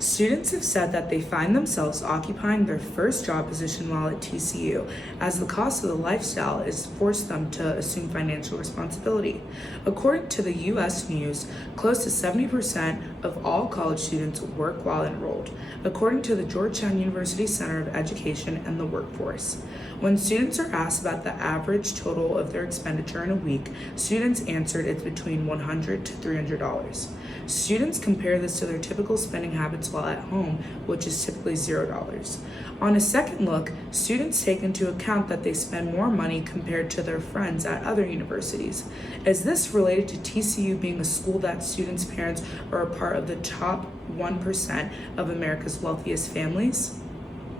Students have said that they find themselves occupying their first job position while at TCU, as the cost of the lifestyle has forced them to assume financial responsibility. According to the U.S. News, close to 70% of all college students work while enrolled, according to the Georgetown University Center of Education and the Workforce. When students are asked about the average total of their expenditure in a week, students answered it's between $100 to $300. Students compare this to their typical spending habits while at home, which is typically $0. On a second look, students take into account that they spend more money compared to their friends at other universities. Is this related to TCU being a school that students' parents are a part of the top 1% of America's wealthiest families?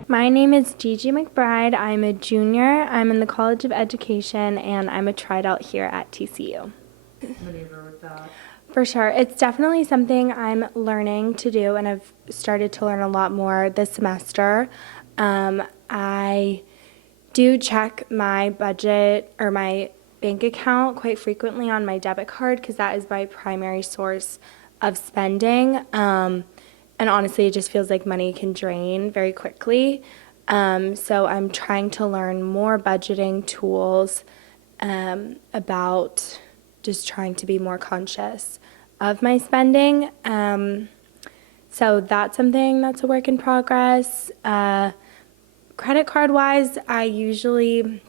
My name is Gigi McBride. I'm a junior. I'm in the College of Education, and I'm a tried-out here at TCU. Maneuver with that. For sure. It's definitely something I'm learning to do, and I've started to learn a lot more this semester. I do check my budget or my bank account quite frequently on my debit card because that is my primary source of spending. And honestly, it just feels like money can drain very quickly. So I'm trying to learn more budgeting tools about just trying to be more conscious of my spending. So that's something that's a work in progress. Credit card wise, I usually,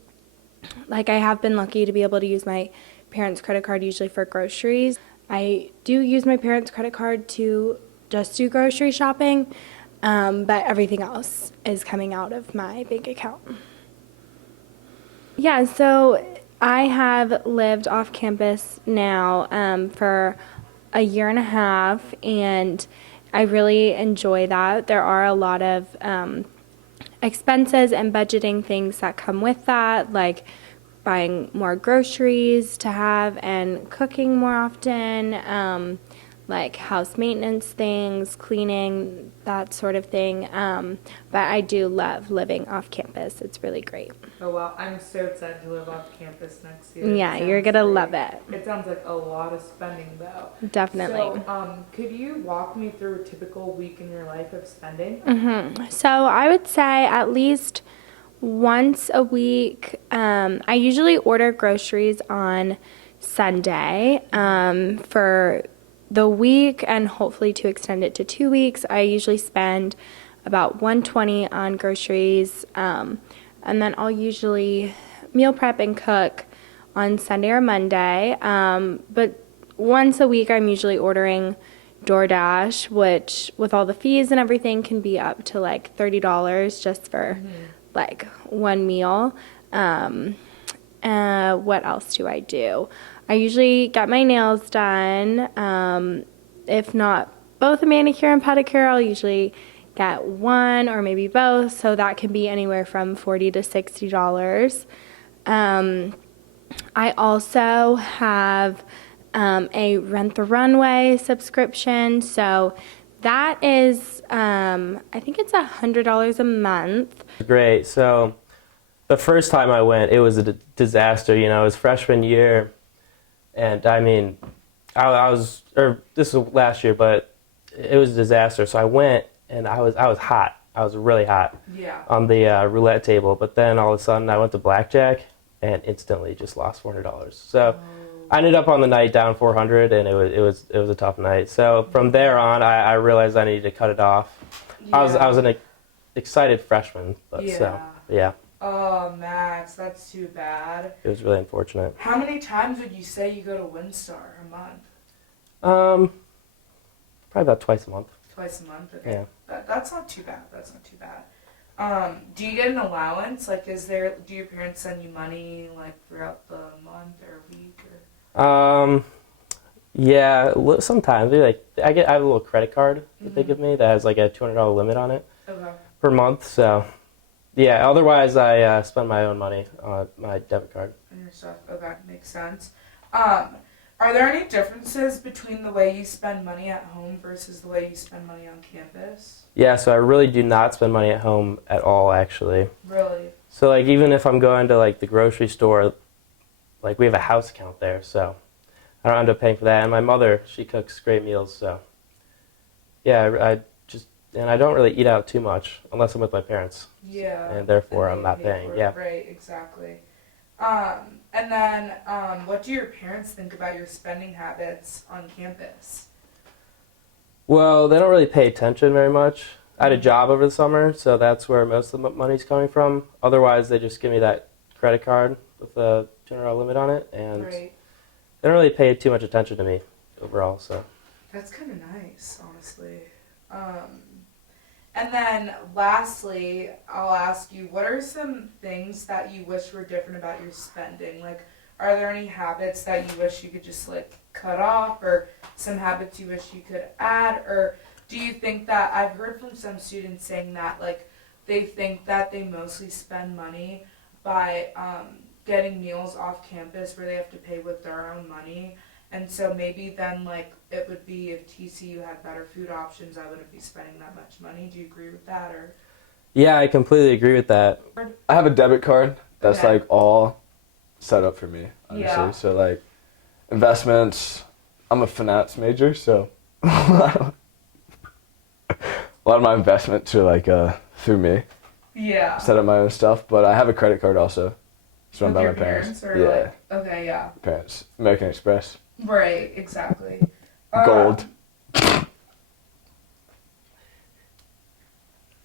I have been lucky to be able to use my parents' credit card usually for groceries. I do use my parents' credit card to just do grocery shopping, but everything else is coming out of my bank account. Yeah, so I have lived off campus now for a year and a half, and I really enjoy that. There are a lot of expenses and budgeting things that come with that, like buying more groceries to have and cooking more often, like house maintenance things, cleaning, that sort of thing. But I do love living off campus. It's really great. Oh wow, I'm so excited to live off campus next year. Yeah, you're gonna love it. It sounds like a lot of spending though. Definitely. So, could you walk me through a typical week in your life of spending? So I would say at least once a week. I usually order groceries on Sunday for the week, and hopefully to extend it to 2 weeks. I usually spend about $120 on groceries, and then I'll usually meal prep and cook on Sunday or Monday. But once a week, I'm usually ordering DoorDash, which with all the fees and everything can be up to like $30 just for like one meal. What else do I do? I usually get my nails done. If not both a manicure and pedicure, I'll usually get one or maybe both. So that can be anywhere from $40 to $60. I also have a Rent the Runway subscription. So that is, I think it's $100 a month. Great. So the first time I went, it was a disaster. You know, it was freshman year, and I mean, this was last year, but it was a disaster. So I went, and I was hot. I was really hot on the roulette table. But then all of a sudden, I went to blackjack, and instantly just lost $400. So I ended up on the night down $400, and it was a tough night. So from there on, I realized I needed to cut it off. I was an excited freshman, but yeah. Oh, Max, that's too bad. It was really unfortunate. How many times would you say you go to WinStar a month? Probably about twice a month. Twice a month? Okay. Yeah. That's not too bad. That's not too bad. Do you get an allowance? Like, do your parents send you money, like, throughout the month or week? Or? Yeah, sometimes. I have a little credit card that they give me that has, like, a $200 limit on it per month, so... Yeah, otherwise I spend my own money on my debit card. And your stuff. Okay, makes sense. Are there any differences between the way you spend money at home versus the way you spend money on campus? Yeah, so I really do not spend money at home at all, actually. Really? So, like, even if I'm going to, like, the grocery store, like, we have a house account there, so I don't end up paying for that. And my mother, she cooks great meals, so yeah, I just and I don't really eat out too much unless I'm with my parents. Yeah. And therefore they I'm not pay paying. for it. Yeah. Right, exactly. And then what do your parents think about your spending habits on campus? Well, they don't really pay attention very much. I had a job over the summer, so that's where most of the money's coming from. Otherwise, they just give me that credit card with a $200 limit on it, and Right. they don't really pay too much attention to me overall. So That's kind of nice, honestly. And then lastly, I'll ask you, what are some things that you wish were different about your spending? Like, are there any habits that you wish you could just like cut off, or some habits you wish you could add? Or do you think that, I've heard from some students saying that like they think that they mostly spend money by getting meals off campus where they have to pay with their own money. And so maybe then, like, it would be if TCU had better food options, I wouldn't be spending that much money. Do you agree with that, or? yeah, I completely agree with that. I have a debit card that's Okay. like all set up for me, honestly. Yeah. So like investments, I'm a finance major, so a lot of my investments are like through me. Yeah. Set up my own stuff, but I have a credit card also. It's run With by your my parents. or Yeah, like, okay, yeah. parents. American Express. Right, exactly. Gold.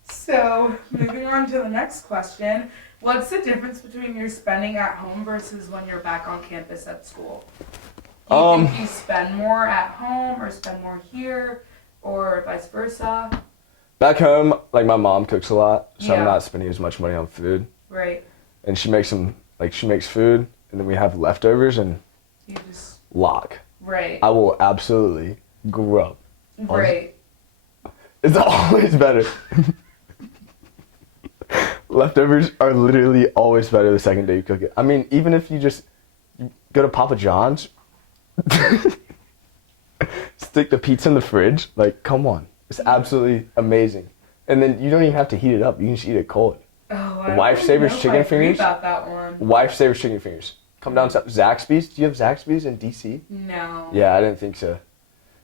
So, moving on to the next question. What's the difference between your spending at home versus when you're back on campus at school? Do you think you spend more at home or spend more here, or vice versa? Back home, like my mom cooks a lot, so Yeah. I'm not spending as much money on food. Right. And she makes food, and then we have leftovers and You just, lock. right. I will absolutely grub. Right. It's always better. Leftovers are literally always better the second day you cook it. I mean, even if you go to Papa John's, stick the pizza in the fridge, like, come on. It's absolutely amazing. And then you don't even have to heat it up. You can just eat it cold. Oh, I don't Lifesavers even know if I chicken agree fingers? about that one. Lifesavers chicken fingers. Come down to Zaxby's. Do you have Zaxby's in DC? No. Yeah, I didn't think so.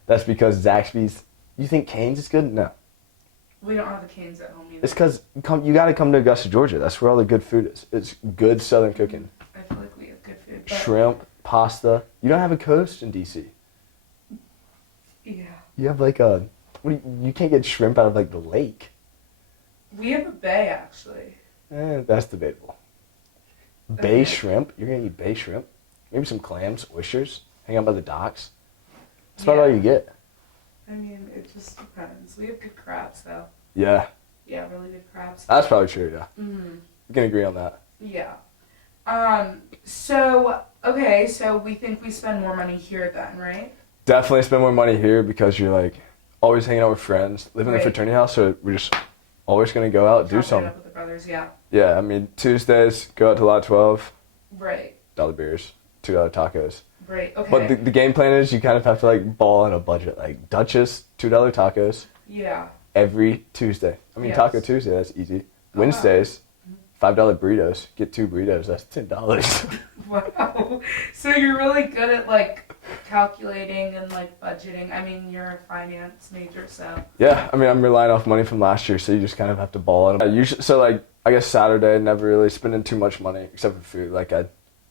That's because Zaxby's. You think Cane's is good? No. We don't have the canes at home either. It's because you got to come to Augusta, Georgia. That's where all the good food is. It's good Southern cooking. I feel like we have good food. But Shrimp, pasta. You don't have a coast in DC. yeah. You have like you can't get shrimp out of like the lake. We have a bay, actually. That's debatable. Okay. Bay shrimp? You're gonna eat bay shrimp? Maybe some clams, oysters, hang out by the docks. That's about all Yeah. you get. I mean, it just depends. We have good crabs, though. Yeah, Yeah, really good crabs. that's probably true, yeah. Mm-hmm. We can agree on that. Yeah. So, okay, so we think we spend more money here then, right? Definitely spend more money here because you're like always hanging out with friends, live in the Right. fraternity house, so we're just always gonna go out, do Chopping it something. up with the brothers, yeah. Yeah, I mean, Tuesdays, go out to Lot 12, Right. $1 beers, $2 tacos. Right, okay. But the game plan is you kind of have to like ball on a budget. Like Duchess, $2 tacos yeah. every Tuesday. I mean, Yes. Taco Tuesday, that's easy. wow. Wednesdays, $5 burritos. Get 2 burritos, that's $10. Wow. So you're really good at, like, calculating and, like, budgeting. I mean, you're a finance major, so. Yeah, I mean, I'm relying off money from last year, so you just kind of have to ball on them. Usually, so like, I guess Saturday, never really spending too much money except for food. Like,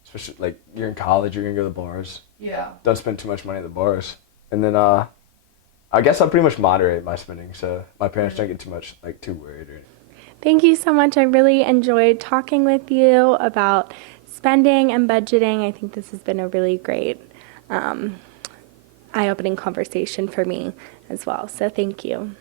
especially like you're in college, you're gonna go to the bars. Yeah. Don't spend too much money at the bars. And then I guess I pretty much moderate my spending, so my parents don't get too worried or anything. Thank you so much. I really enjoyed talking with you about spending and budgeting. I think this has been a really great eye-opening conversation for me as well. So thank you.